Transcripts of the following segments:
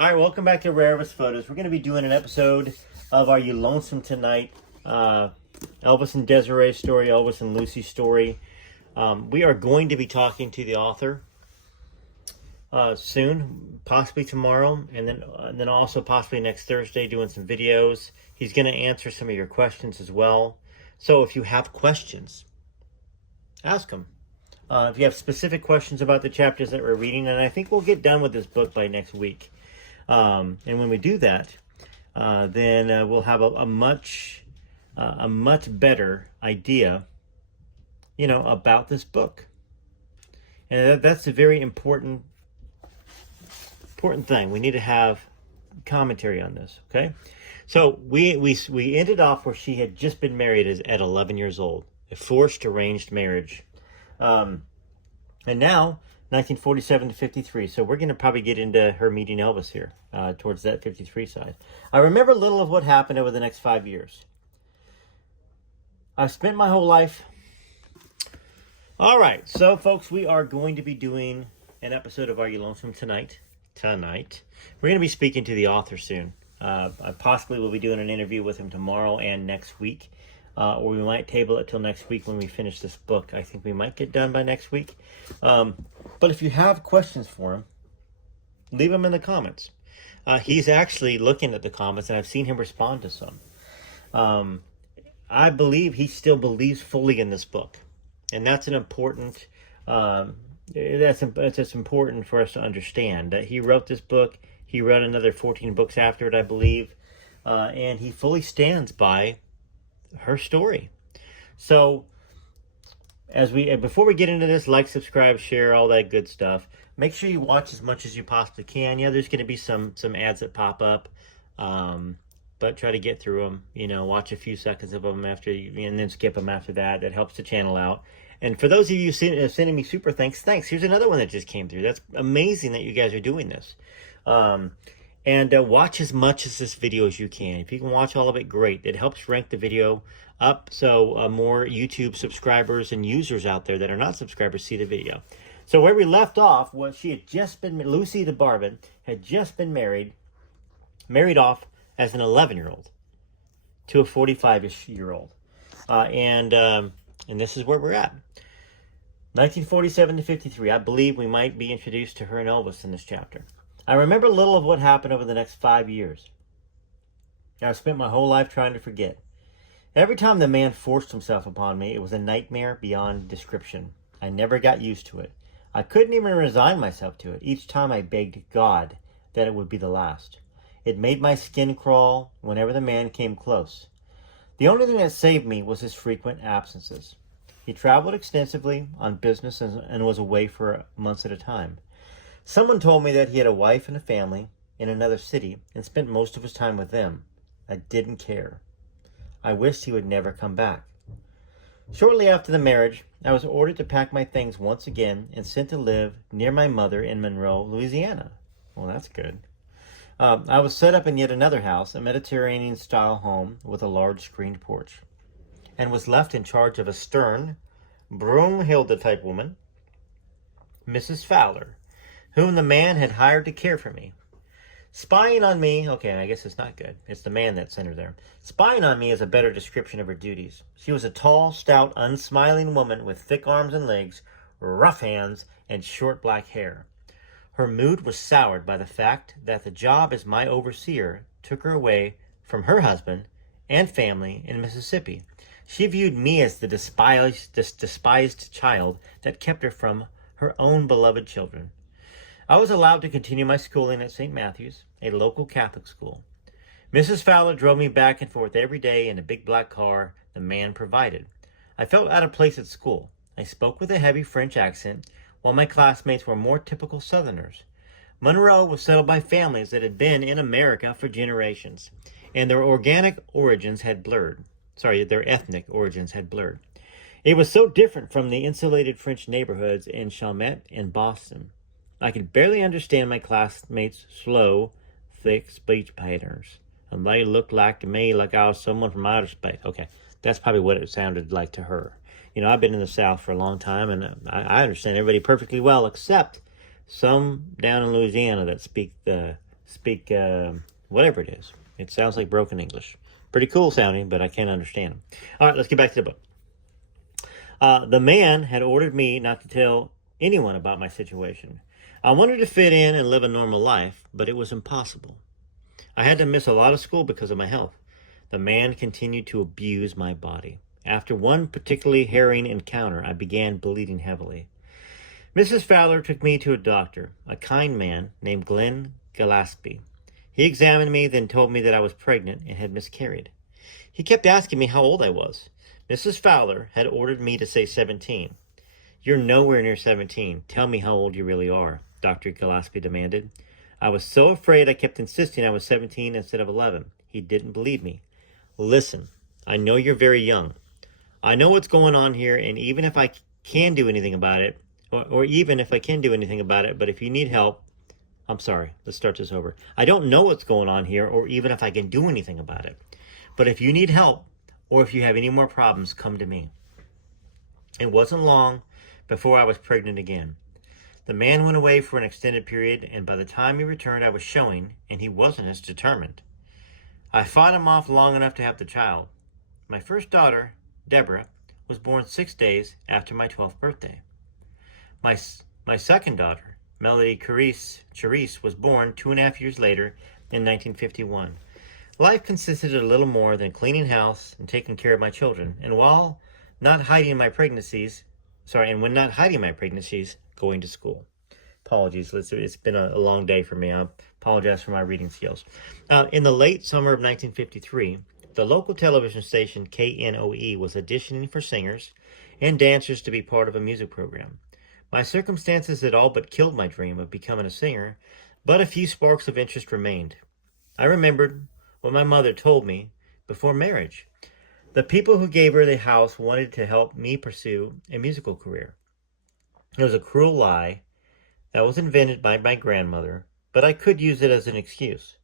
All right, welcome back to Rare Elvis Photos. We're going to be doing an episode of Are You Lonesome Tonight? Elvis and Desiree's story, Elvis and Lucy's story. We are going to be talking to the author soon, possibly tomorrow, and then also possibly next Thursday doing some videos. He's going to answer some of your questions as well. So if you have questions, ask him. If you have specific questions about the chapters that we're reading, and I think we'll get done with this book by next week. And when we do that, then we'll have a much better idea, about this book. And that's a very important thing. We need to have commentary on this. Okay, so we ended off where she had just been married at 11 years old, a forced arranged marriage, and now 1947 to 53. So we're going to probably get into her meeting Elvis here, towards that 53 side. I remember little of what happened over the next 5 years. I've spent my whole life. All right, so folks, we are going to be doing an episode of Are You Lonesome Tonight. We're going to be speaking to the author soon. I possibly will be doing an interview with him tomorrow and next week. Or we might table it till next week when we finish this book. I think we might get done by next week. But if you have questions for him, leave them in the comments. He's actually looking at the comments, and I've seen him respond to some. I believe he still believes fully in this book. And that's an important, that's important for us to understand. That he wrote this book. He wrote another 14 books after it, I believe. And he fully stands by her story. So before we get into this, like, subscribe, share, all that good stuff. Make sure you watch as much as you possibly can. Yeah, there's going to be some ads that pop up, but try to get through them. Watch a few seconds of them and then skip them after that. That helps the channel out. And for those of you sending me super thanks. Here's another one that just came through. That's amazing that you guys are doing this. And watch as much of this video as you can. If you can watch all of it, great. It helps rank the video up so more YouTube subscribers and users out there that are not subscribers see the video. So where we left off was Lucy the Barbin had just been married off as an 11-year-old to a 45-ish-year-old. And this is where we're at. 1947 to 53. I believe we might be introduced to her and Elvis in this chapter. I remember little of what happened over the next 5 years. I've spent my whole life trying to forget. Every time the man forced himself upon me, it was a nightmare beyond description. I never got used to it. I couldn't even resign myself to it. Each time I begged God that it would be the last. It made my skin crawl whenever the man came close. The only thing that saved me was his frequent absences. He traveled extensively on business and was away for months at a time. Someone told me that he had a wife and a family in another city and spent most of his time with them. I didn't care. I wished he would never come back. Shortly after the marriage, I was ordered to pack my things once again and sent to live near my mother in Monroe, Louisiana. Well, that's good. I was set up in yet another house, a Mediterranean-style home with a large screened porch, and was left in charge of a stern, Broomhilda-type woman, Mrs. Fowler, whom the man had hired to care for me. Spying on me, okay, I guess it's not good. It's the man that sent her there. Spying on me is a better description of her duties. She was a tall, stout, unsmiling woman with thick arms and legs, rough hands, and short black hair. Her mood was soured by the fact that the job as my overseer took her away from her husband and family in Mississippi. She viewed me as the despised child that kept her from her own beloved children. I was allowed to continue my schooling at St. Matthew's, a local Catholic school. Mrs. Fowler drove me back and forth every day in a big black car the man provided. I felt out of place at school. I spoke with a heavy French accent, while my classmates were more typical Southerners. Monroe was settled by families that had been in America for generations, and their ethnic origins had blurred. It was so different from the insulated French neighborhoods in Chalmette and Boston. I could barely understand my classmates' slow, thick speech patterns. And they looked like to me like I was someone from outer space. Okay, that's probably what it sounded like to her. I've been in the South for a long time, and I understand everybody perfectly well, except some down in Louisiana that speak the speak whatever it is. It sounds like broken English. Pretty cool sounding, but I can't understand them. All right, let's get back to the book. The man had ordered me not to tell anyone about my situation. I wanted to fit in and live a normal life, but it was impossible. I had to miss a lot of school because of my health. The man continued to abuse my body. After one particularly harrowing encounter, I began bleeding heavily. Mrs. Fowler took me to a doctor, a kind man named Glenn Gillespie. He examined me, then told me that I was pregnant and had miscarried. He kept asking me how old I was. Mrs. Fowler had ordered me to say 17. You're nowhere near 17. Tell me how old you really are, Dr. Gillespie demanded. I was so afraid I kept insisting I was 17 instead of 11. He didn't believe me. Listen, I know you're very young. I know what's going on here, and even if I can do anything about it, or even if I can do anything about it, but if you need help, I'm sorry, let's start this over. I don't know what's going on here, or even if I can do anything about it. But if you need help, or if you have any more problems, come to me. It wasn't long before I was pregnant again. The man went away for an extended period, and by the time he returned, I was showing, and he wasn't as determined. I fought him off long enough to have the child. My first daughter, Deborah, was born 6 days after my 12th birthday. My second daughter, Melody Charisse, was born 2.5 years later in 1951. Life consisted of little more than cleaning house and taking care of my children, and when not hiding my pregnancies, going to school. Apologies, it's been a long day for me. I apologize for my reading skills. In the late summer of 1953, the local television station KNOE was auditioning for singers and dancers to be part of a music program. My circumstances had all but killed my dream of becoming a singer, but a few sparks of interest remained. I remembered what my mother told me before marriage. The people who gave her the house wanted to help me pursue a musical career. It was a cruel lie that was invented by my grandmother, but I could use it as an excuse.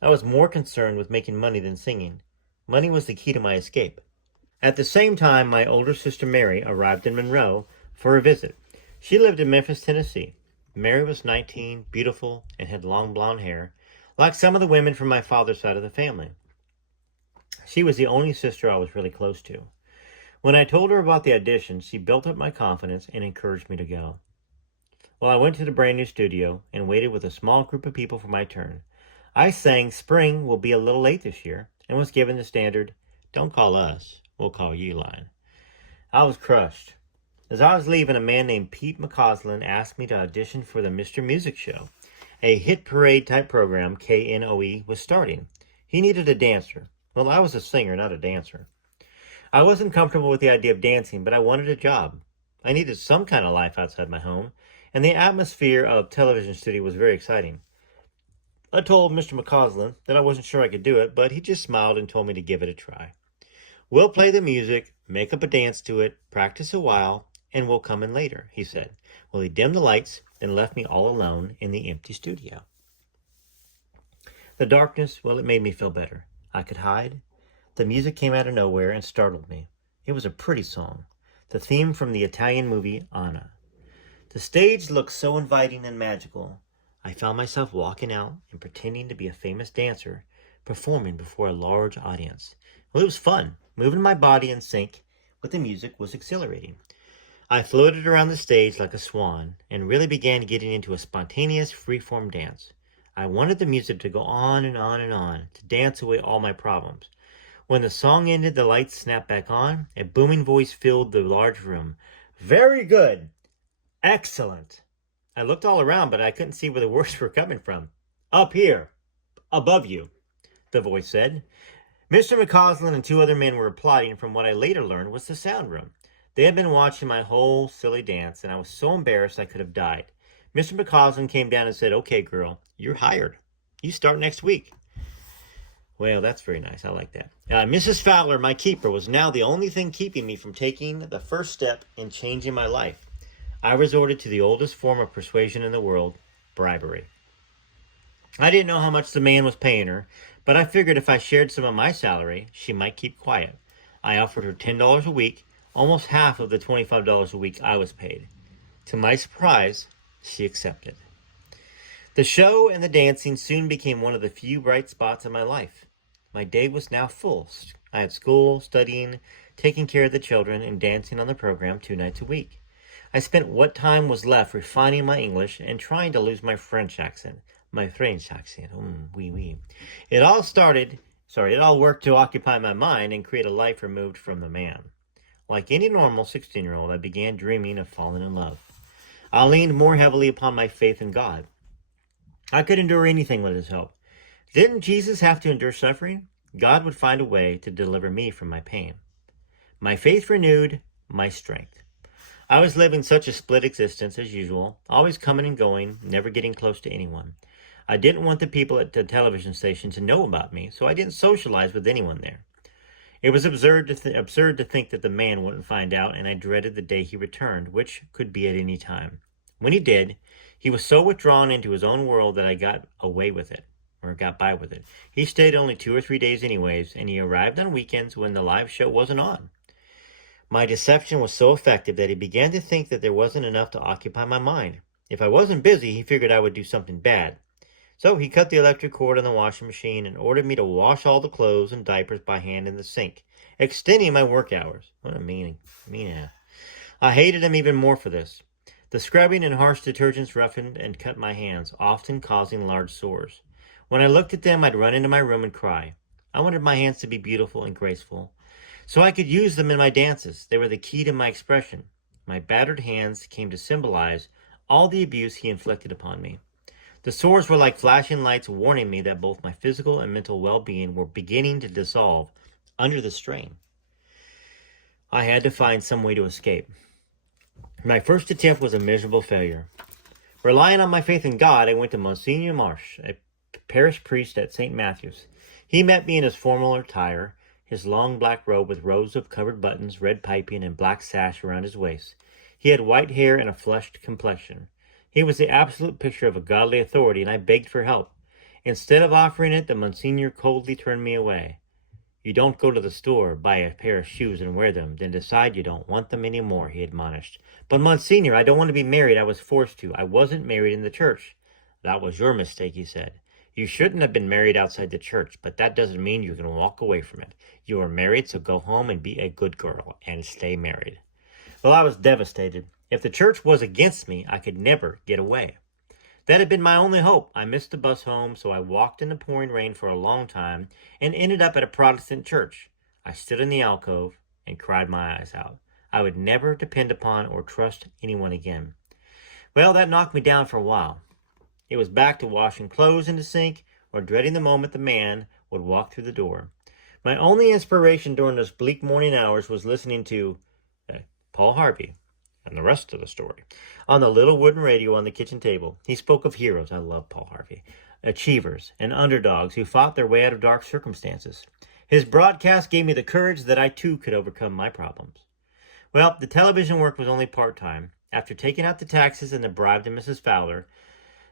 I was more concerned with making money than singing. Money was the key to my escape. At the same time, my older sister Mary arrived in Monroe for a visit. She lived in Memphis, Tennessee. Mary was 19, beautiful, and had long blonde hair, like some of the women from my father's side of the family. She was the only sister I was really close to. When I told her about the audition, she built up my confidence and encouraged me to go. Well, I went to the brand new studio and waited with a small group of people for my turn. I sang "Spring Will Be a Little Late This Year" and was given the standard, "Don't call us, we'll call you" line. I was crushed. As I was leaving, a man named Pete McCausland asked me to audition for the Mr. Music Show, a hit parade type program KNOE was starting. He needed a dancer. Well, I was a singer, not a dancer. I wasn't comfortable with the idea of dancing, but I wanted a job. I needed some kind of life outside my home, and the atmosphere of television studio was very exciting. I told Mr. McCausland that I wasn't sure I could do it, but he just smiled and told me to give it a try. "We'll play the music, make up a dance to it, practice a while, and we'll come in later," he said. Well, he dimmed the lights and left me all alone in the empty studio. The darkness, well, it made me feel better. I could hide. The music came out of nowhere and startled me. It was a pretty song, the theme from the Italian movie Anna. The stage looked so inviting and magical. I found myself walking out and pretending to be a famous dancer, performing before a large audience. Well, it was fun. Moving my body in sync with the music was exhilarating. I floated around the stage like a swan and really began getting into a spontaneous, free-form dance. I wanted the music to go on and on and on, to dance away all my problems. When the song ended, the lights snapped back on. A booming voice filled the large room. "Very good. Excellent." I looked all around, but I couldn't see where the words were coming from. "Up here. Above you," the voice said. Mr. McCausland and 2 other men were applauding from what I later learned was the sound room. They had been watching my whole silly dance, and I was so embarrassed I could have died. Mr. McCausland came down and said, "Okay, girl, you're hired. You start next week." Well, that's very nice. I like that. Mrs. Fowler, my keeper, was now the only thing keeping me from taking the first step in changing my life. I resorted to the oldest form of persuasion in the world, bribery. I didn't know how much the man was paying her, but I figured if I shared some of my salary, she might keep quiet. I offered her $10 a week, almost half of the $25 a week I was paid. To my surprise, she accepted. The show and the dancing soon became one of the few bright spots in my life. My day was now full. I had school, studying, taking care of the children, and dancing on the program 2 nights a week. I spent what time was left refining my English and trying to lose my French accent. My French accent, oui, oui. It all worked to occupy my mind and create a life removed from the man. Like any normal 16-year-old, I began dreaming of falling in love. I leaned more heavily upon my faith in God. I could endure anything with his help. Didn't Jesus have to endure suffering? God would find a way to deliver me from my pain. My faith renewed my strength. I was living such a split existence as usual, always coming and going, never getting close to anyone. I didn't want the people at the television station to know about me, so I didn't socialize with anyone there. It was absurd to think that the man wouldn't find out, and I dreaded the day he returned, which could be at any time. When he did, he was so withdrawn into his own world that I got by with it. He stayed only 2 or 3 days anyways, and he arrived on weekends when the live show wasn't on. My deception was so effective that he began to think that there wasn't enough to occupy my mind. If I wasn't busy, he figured I would do something bad. So he cut the electric cord on the washing machine and ordered me to wash all the clothes and diapers by hand in the sink, extending my work hours. What a mean ass. I hated him even more for this. The scrubbing and harsh detergents roughened and cut my hands, often causing large sores. When I looked at them, I'd run into my room and cry. I wanted my hands to be beautiful and graceful, so I could use them in my dances. They were the key to my expression. My battered hands came to symbolize all the abuse he inflicted upon me. The sores were like flashing lights warning me that both my physical and mental well-being were beginning to dissolve under the strain. I had to find some way to escape. My first attempt was a miserable failure. Relying on my faith in God, I went to Monsignor Marsh, a parish priest at St. Matthew's. He met me in his formal attire, his long black robe with rows of covered buttons, red piping, and black sash around his waist. He had white hair and a flushed complexion. He was the absolute picture of a godly authority, and I begged for help. Instead of offering it, the Monsignor coldly turned me away. You don't go to the store, buy a pair of shoes and wear them, then decide you don't want them anymore, he admonished. But Monsignor, I don't want to be married. I was forced to. I wasn't married in the church. That was your mistake, he said. You shouldn't have been married outside the church, but that doesn't mean you can walk away from it. You are married, so go home and be a good girl and stay married. Well, I was devastated. If the church was against me, I could never get away. That had been my only hope. I missed the bus home, so I walked in the pouring rain for a long time and ended up at a Protestant church. I stood in the alcove and cried my eyes out. I would never depend upon or trust anyone again. Well, that knocked me down for a while. It was back to washing clothes in the sink or dreading the moment the man would walk through the door. My only inspiration during those bleak morning hours was listening to Paul Harvey and the rest of the story on the little wooden radio on the kitchen table. He spoke of heroes. I love Paul Harvey. Achievers and underdogs who fought their way out of dark circumstances. His broadcast gave me the courage that I too could overcome my problems. Well, the television work was only part-time. After taking out the taxes and the bribe to Mrs. Fowler,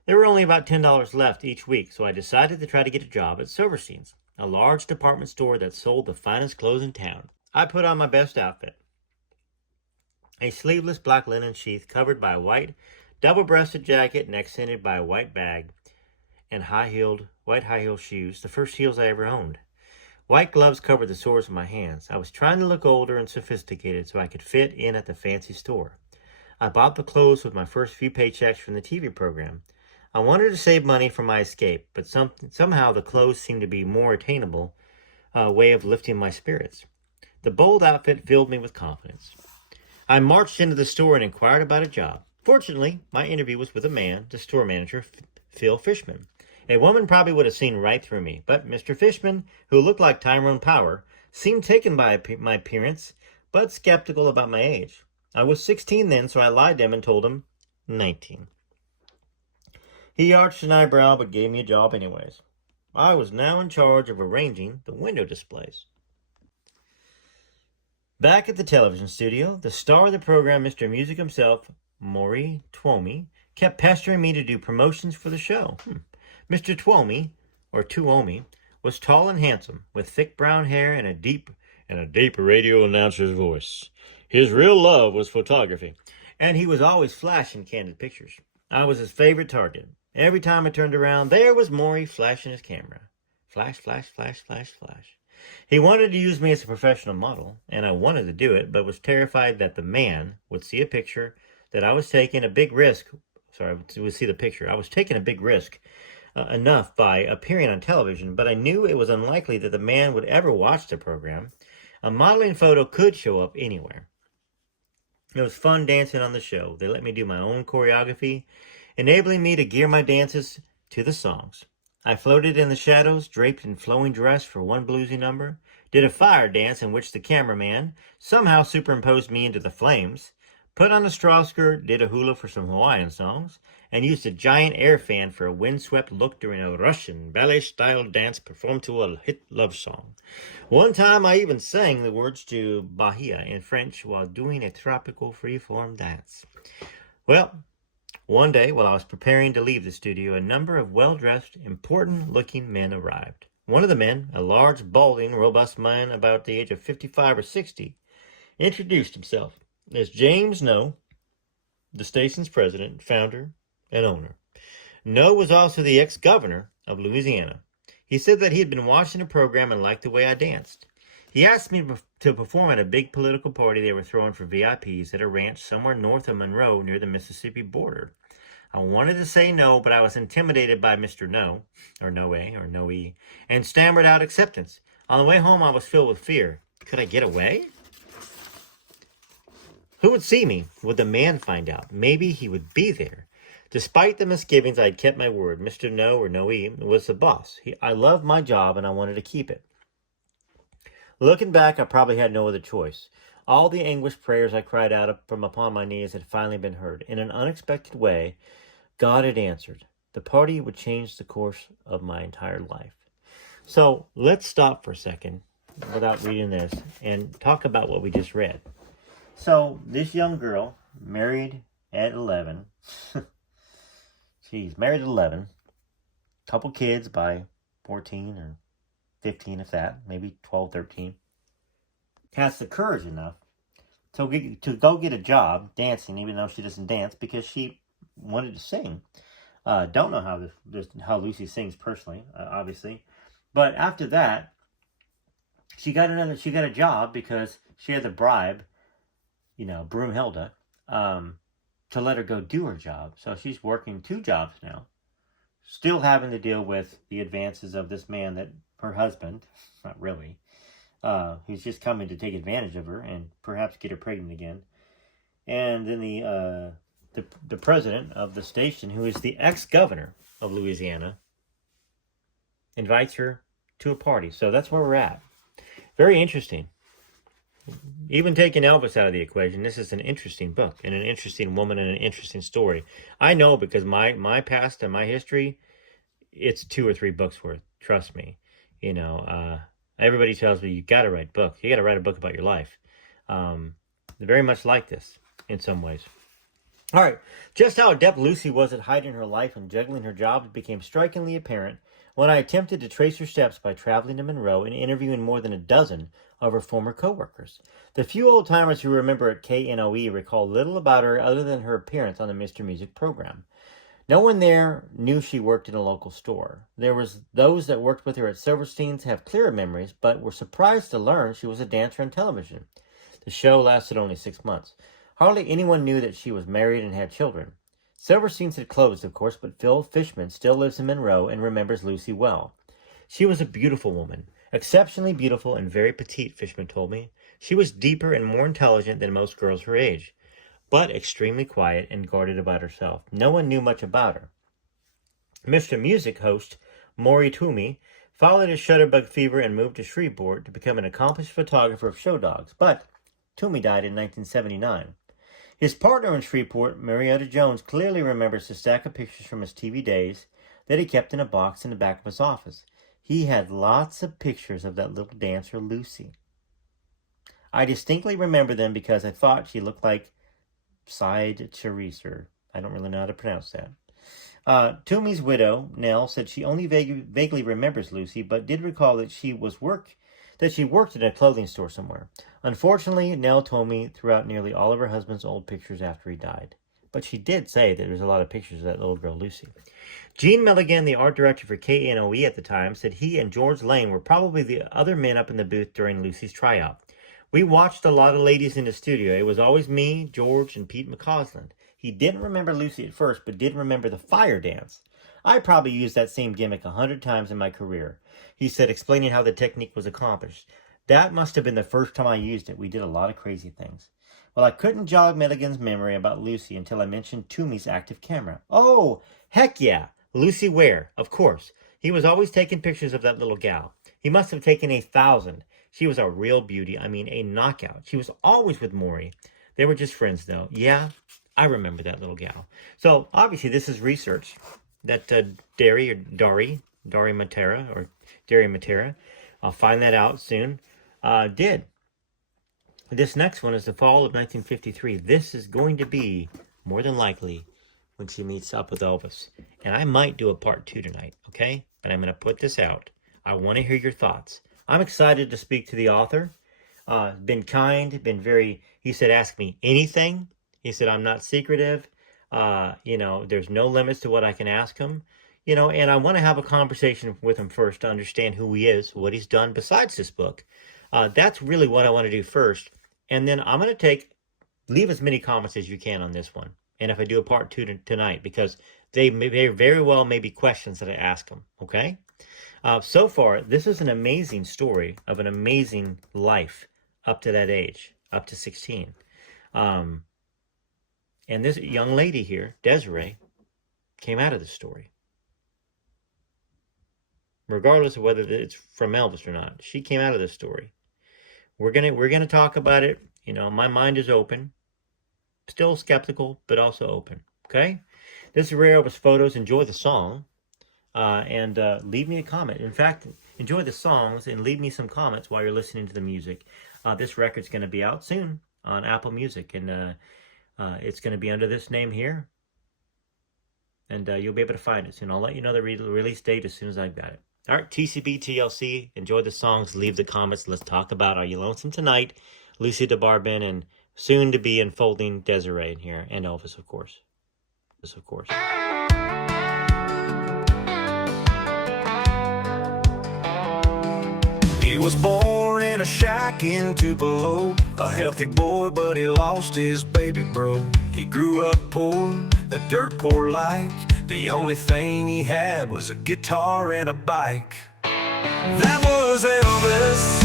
there were only about $10 left each week, so I decided to try to get a job at Silverstein's, a large department store that sold the finest clothes in town. I put on my best outfit. A sleeveless black linen sheath covered by a white double-breasted jacket and accented by a white bag and white high-heel shoes, the first heels I ever owned. White gloves covered the sores of my hands. I was trying to look older and sophisticated so I could fit in at the fancy store. I bought the clothes with my first few paychecks from the TV program. I wanted to save money for my escape, but somehow the clothes seemed to be a more attainable way of lifting my spirits. The bold outfit filled me with confidence. I marched into the store and inquired about a job. Fortunately, my interview was with a man, the store manager, Phil Fishman. A woman probably would have seen right through me, but Mr. Fishman, who looked like Tyrone Power, seemed taken by my appearance, but skeptical about my age. I was 16 then, so I lied to him and told him 19. He arched an eyebrow, but gave me a job anyways. I was now in charge of arranging the window displays. Back at the television studio, the star of the program, Mr. Music himself, Maury Twomey, kept pestering me to do promotions for the show. Mr. Twomey, or Tuomi, was tall and handsome, with thick brown hair and a deep radio announcer's voice. His real love was photography, and he was always flashing candid pictures. I was his favorite target. Every time I turned around, there was Maury flashing his camera. Flash, flash, flash, flash, flash. He wanted to use me as a professional model, and I wanted to do it, but was terrified that the man would see a picture, that I was taking a big risk. Sorry, would see the picture. I was taking a big risk enough by appearing on television, but I knew it was unlikely that the man would ever watch the program. A modeling photo could show up anywhere. It was fun dancing on the show. They let me do my own choreography, enabling me to gear my dances to the songs. I floated in the shadows, draped in flowing dress for one bluesy number, did a fire dance in which the cameraman somehow superimposed me into the flames, put on a straw skirt, did a hula for some Hawaiian songs, and used a giant air fan for a windswept look during a Russian ballet-style dance performed to a hit love song. One time I even sang the words to Bahia in French while doing a tropical freeform dance. Well, one day, while I was preparing to leave the studio, a number of well-dressed, important-looking men arrived. One of the men, a large, balding, robust man about the age of 55 or 60, introduced himself as James No, the station's president, founder, and owner. No was also the ex-governor of Louisiana. He said that he had been watching the program and liked the way I danced. He asked me to perform at a big political party they were throwing for VIPs at a ranch somewhere north of Monroe near the Mississippi border. I wanted to say no, but I was intimidated by Mr. No, or No A, or No E, and stammered out acceptance. On the way home, I was filled with fear. Could I get away? Who would see me? Would the man find out? Maybe he would be there. Despite the misgivings, I had kept my word. Mr. No, or No E, was the boss. I loved my job, and I wanted to keep it. Looking back, I probably had no other choice. All the anguished prayers I cried out from upon my knees had finally been heard. In an unexpected way, God had answered. The party would change the course of my entire life. So let's stop for a second without reading this and talk about what we just read. So this young girl, married at 11, married at 11, couple kids by 14 or 15, if that, maybe 12, 13, has the courage enough to go get a job dancing, even though she doesn't dance, because she wanted to sing. Don't know how Lucy sings personally, obviously, but after that, she got a job because she had the bribe, Broomhilda, to let her go do her job. So she's working 2 jobs now, still having to deal with the advances of this man that her husband, not really, who's just coming to take advantage of her and perhaps get her pregnant again. And then the president of the station, who is the ex-governor of Louisiana, invites her to a party. So that's where we're at. Very interesting. Even taking Elvis out of the equation, this is an interesting book and an interesting woman and an interesting story. I know because my past and my history, it's 2 or 3 books worth. Trust me. Everybody tells me you got to write books. You got to write a book about your life. Very much like this in some ways. All right, just how adept Lucy was at hiding her life and juggling her jobs became strikingly apparent when I attempted to trace her steps by traveling to Monroe and interviewing more than a dozen of her former co-workers. The few old-timers who remember at KNOE recall little about her other than her appearance on the Mr. Music program. No one there knew she worked in a local store. There was those that worked with her at Silverstein's have clearer memories, but were surprised to learn she was a dancer on television. The show lasted only 6 months. Hardly anyone knew that she was married and had children. Silverstein's had closed, of course, but Phil Fishman still lives in Monroe and remembers Lucy well. She was a beautiful woman, exceptionally beautiful and very petite, Fishman told me. She was deeper and more intelligent than most girls her age, but extremely quiet and guarded about herself. No one knew much about her. Mr. Music host Maury Toomey followed his shutterbug fever and moved to Shreveport to become an accomplished photographer of show dogs, but Toomey died in 1979. His partner in Shreveport, Marietta Jones, clearly remembers a stack of pictures from his TV days that he kept in a box in the back of his office. He had lots of pictures of that little dancer, Lucy. I distinctly remember them because I thought she looked like Side Therese, or I don't really know how to pronounce that. Toomey's widow, Nell, said she only vaguely remembers Lucy, but did recall that she worked in a clothing store somewhere. Unfortunately, Nell told me throughout nearly all of her husband's old pictures after he died. but she did say that there's a lot of pictures of that little girl, Lucy. Gene Milligan, the art director for KNOE at the time, said he and George Lane were probably the other men up in the booth during Lucy's tryout. We watched a lot of ladies in the studio. It was always me, George, and Pete McCausland. He didn't remember Lucy at first, but did remember the fire dance. I probably used that same gimmick 100 times in my career, he said, explaining how the technique was accomplished. That must have been the first time I used it. We did a lot of crazy things. Well, I couldn't jog Milligan's memory about Lucy until I mentioned Toomey's active camera. Oh, heck yeah! Lucy Ware, of course. He was always taking pictures of that little gal. He must have taken 1,000. She was a real beauty. I mean, a knockout. She was always with Maury. They were just friends, though. Yeah, I remember that little gal. So, obviously, this is research that Dari Matera, I'll find that out soon, did. This next one is the fall of 1953. This is going to be, more than likely, when she meets up with Elvis. And I might do a part 2 tonight, okay? But I'm going to put this out. I want to hear your thoughts. I'm excited to speak to the author. Been kind, been very, he said, ask me anything. He said, I'm not secretive. There's no limits to what I can ask him. And I want to have a conversation with him first to understand who he is, what he's done besides this book. That's really what I want to do first. And then I'm going to leave as many comments as you can on this one. And if I do a part 2 tonight, because they very well may be questions that I ask them, okay? So far, this is an amazing story of an amazing life up to that age, up to 16. And this young lady here, Desiree, came out of the story. Regardless of whether it's from Elvis or not, she came out of the story. We're gonna talk about it. My mind is open. Still skeptical, but also open. Okay? This is Ray Elvis Photos. Enjoy the song. And leave me a comment. In fact, enjoy the songs and leave me some comments while you're listening to the music. This record's going to be out soon on Apple Music. And it's going to be under this name here. And you'll be able to find it soon. I'll let you know the release date as soon as I've got it. All right, TCB, TLC. Enjoy the songs. Leave the comments. Let's talk about Are You Lonesome Tonight? Lucy DeBarbin, and soon to be unfolding Desiree in here. And Elvis, of course. Of course. He was born in a shack in Tupelo, a healthy boy, but he lost his baby bro. He grew up poor, the dirt poor life. The only thing he had was a guitar and a bike. That was Elvis,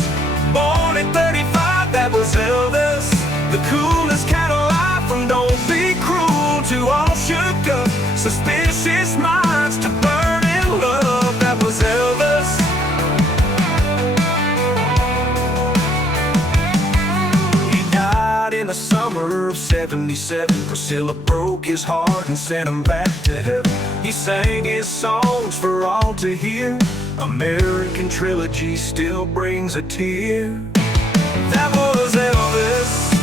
born in 35, that was Elvis. The coolest cat alive, from don't be cruel to all shook up, suspicious minds to burn in love. That was Elvis. In the summer of 77, Priscilla broke his heart and sent him back to heaven. He sang his songs for all to hear. American Trilogy still brings a tear. That was Elvis,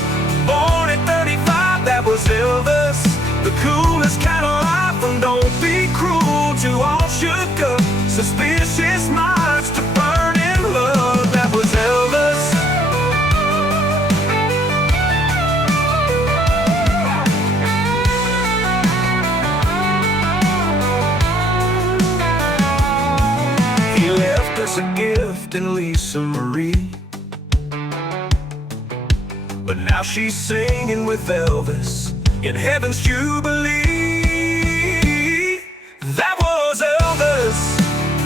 born at 35, that was Elvis. The coolest cat alive, from don't be cruel to all shook up, suspicious minds to burn in love. That was Elvis. A gift in Lisa Marie, but now she's singing with Elvis in heaven's jubilee. That was Elvis,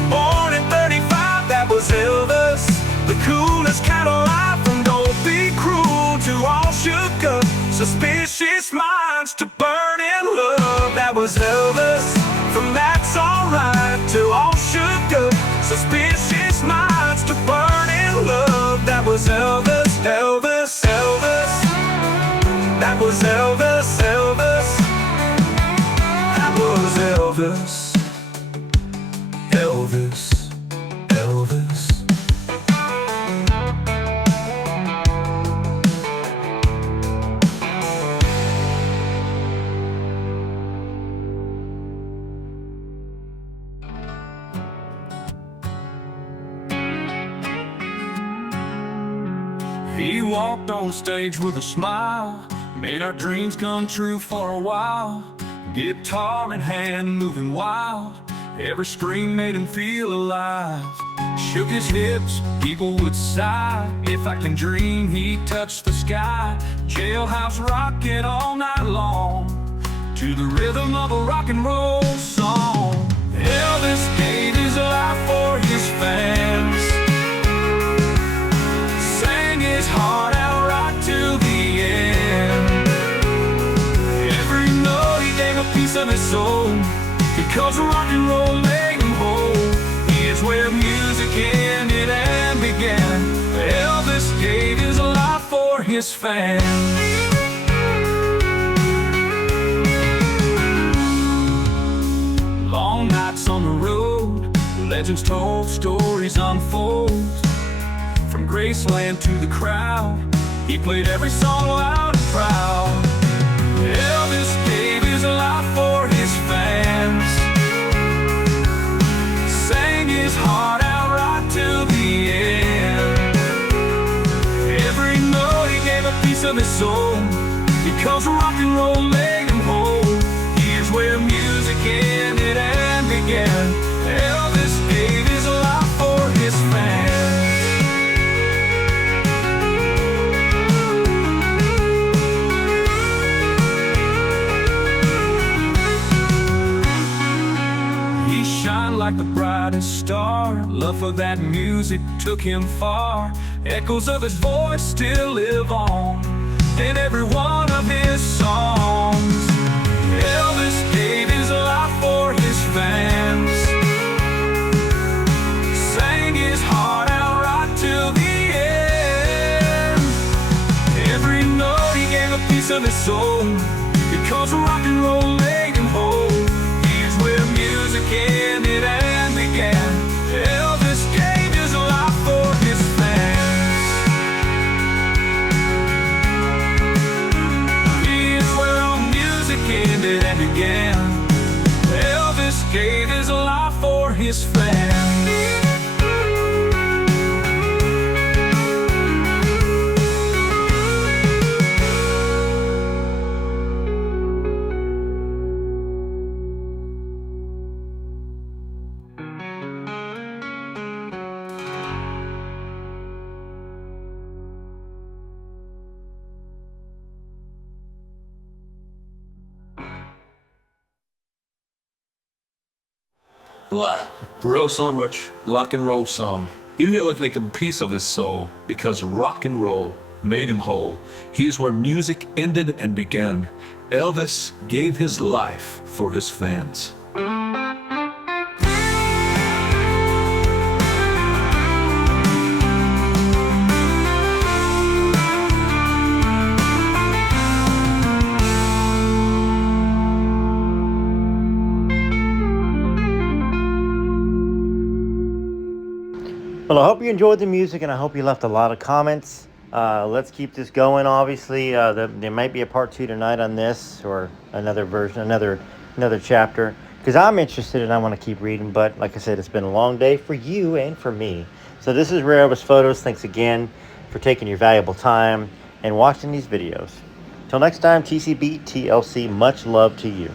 born in 35, that was Elvis. The coolest cat alive, from don't be cruel to all shook up, suspicious minds to burn in love. That was Elvis, from that's alright to all shook up, suspicious minds to burn in love. That was Elvis, Elvis, Elvis. That was Elvis, Elvis. That was Elvis, Elvis, Elvis. He walked on stage with a smile, Made our dreams come true for a while. Guitar in hand, moving wild. Every scream made him feel alive. Shook his hips, people would sigh. If I can dream, he'd touch the sky. Jailhouse rocking all night long, to the rhythm of a rock and roll song. Elvis gave his life for his fans, sang his heart out right to the end. Every note he gave a piece of his soul, because rock and roll made him whole. Here's where music ended and began. Elvis gave his life for his fans. Long nights on the road, legends told, stories unfold. From Graceland to the crowd, he played every song loud and proud. Elvis gave his life for his fans, sang his heart out right till the end. Every note he gave a piece of his soul, because rock and roll made him whole. Here's where music ended and began. Elvis gave his life for his fans. He shined like the brightest star. Love for that music took him far. Echoes of his voice still live on in every one of his songs. Elvis gave his life for his fans, sang his heart out right till the end. Every note he gave a piece of his soul, because rock and roll made him whole. Here's where music ended and began. Elvis gave his life for his fans. Here's where all music ended and began. Elvis gave his life for his fans. Real so much rock and roll song. He was like a piece of his soul, because rock and roll made him whole. Here's where music ended and began. Elvis gave his life for his fans. Well, I hope you enjoyed the music, and I hope you left a lot of comments. Let's keep this going. Obviously, there might be a part 2 tonight on this, or another version, another chapter, because I'm interested and I want to keep reading. But like I said, it's been a long day for you and for me. So this is Rare Elvis Photos. Thanks again for taking your valuable time and watching these videos. Till next time, TCB, TLC, much love to you.